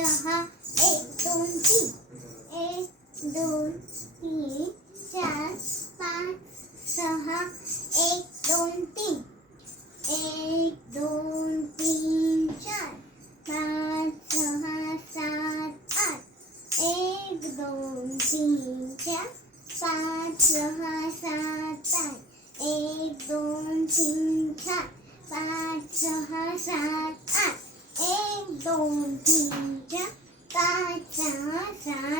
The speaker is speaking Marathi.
सहा एक दोन तीन एक दोन तीन चार पाच सहा एक दोन तीन एक दोन तीन चार पाच सहा सात आठ एक दोन तीन चार पाच सहा सात आठ एक दोन तीन चार पाच सहा सात आठ एक दोन तीन चार पाच सहा सात